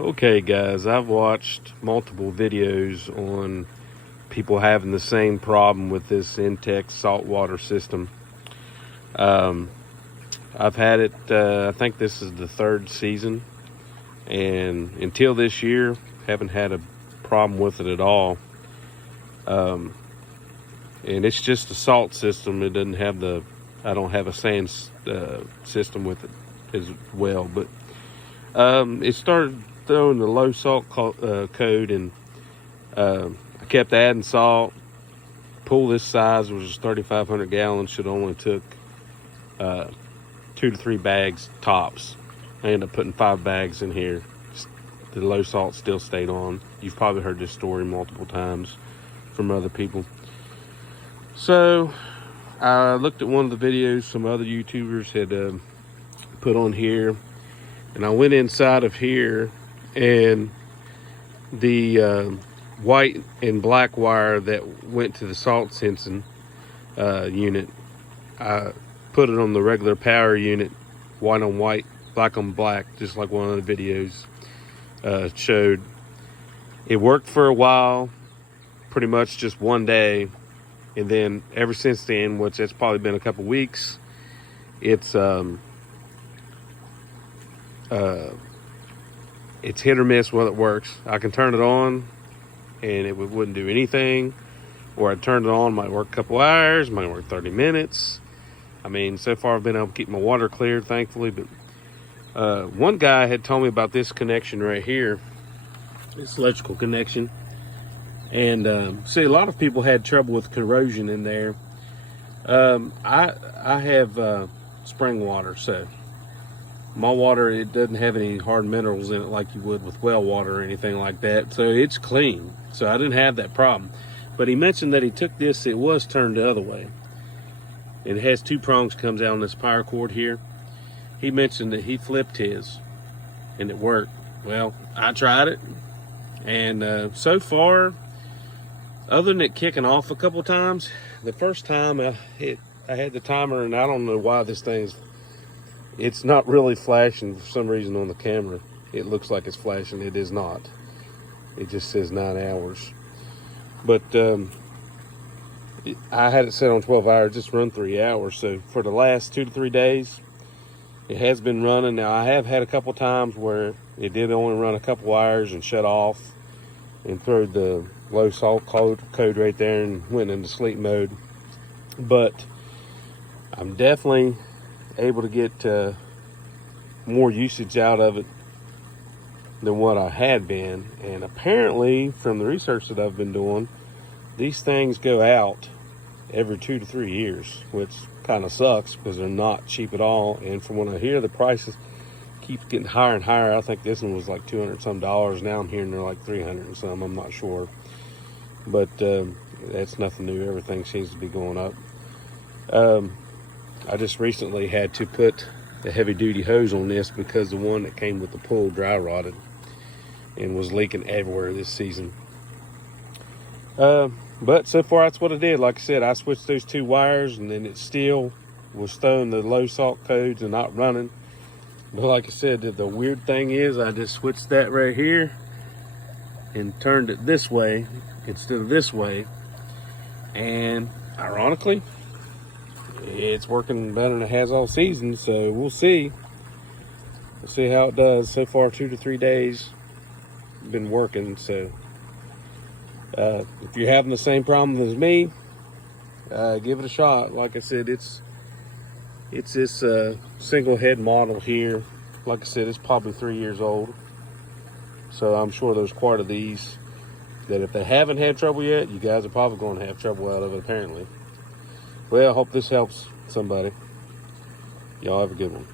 Okay guys, I've watched multiple videos on people having the same problem with this Intex saltwater system. Um, I've had it, I think this is the third season, and until this year, haven't had a problem with it at all. Um, and it's just a salt system. It doesn't have I don't have a sand system with it as well, but it started throwing the low salt code, and I kept adding salt. Pool this size, which was 3,500 gallons, should only took 2 to 3 bags tops. I ended up putting 5 bags in here. The low salt still stayed on. You've probably heard this story multiple times from other people. So I looked at one of the videos some other YouTubers had put on here, and I went inside of here, and the white and black wire that went to the salt sensing unit, I put it on the regular power unit, white on white, black on black, just like one of the videos showed. It worked for a while, pretty much just one day, and then ever since then, which it's probably been a couple weeks, it's hit or miss whether it works. I can turn it on and it wouldn't do anything, or I turned it on, might work a couple hours, might work 30 minutes. I mean, so far I've been able to keep my water clear, thankfully, but one guy had told me about this connection right here, this electrical connection, and see, a lot of people had trouble with corrosion in there. I have spring water, so my water, it doesn't have any hard minerals in it like you would with well water or anything like that, so it's clean. So I didn't have that problem. But he mentioned that he took this, it was turned the other way. It has 2 prongs, comes out on this power cord here. He mentioned that he flipped his and it worked. Well, I tried it, and so far, other than it kicking off a couple times, the first time I had the timer, and I don't know why this thing's, it's not really flashing for some reason on the camera. It looks like it's flashing. It is not. It just says 9 hours. But I had it set on 12 hours, just run 3 hours. So for the last 2 to 3 days, it has been running. Now I have had a couple times where it did only run a couple hours and shut off and threw the low salt code right there and went into sleep mode. But I'm definitely able to get more usage out of it than what I had been. And apparently, from the research that I've been doing, these things go out every 2 to 3 years, which kind of sucks because they're not cheap at all. And from what I hear, the prices keep getting higher and higher. I think this one was like $200 some. Now I'm hearing they're like 300 and some. I'm not sure, but that's nothing new. Everything seems to be going up. I just recently had to put the heavy duty hose on this because the one that came with the pull dry rotted and was leaking everywhere this season. But so far that's what I did. Like I said, I switched those 2 wires, and then it still was throwing the low salt codes and not running. But like I said, the weird thing is I just switched that right here and turned it this way instead of this way, and ironically, it's working better than it has all season. So we'll see how it does. So far 2 to 3 days been working. So if you're having the same problem as me, give it a shot. Like I said, it's this single head model here. Like I said, it's probably 3 years old, so I'm sure there's quite of these that if they haven't had trouble yet, you guys are probably going to have trouble out of it apparently. Well, I hope this helps somebody. Y'all have a good one.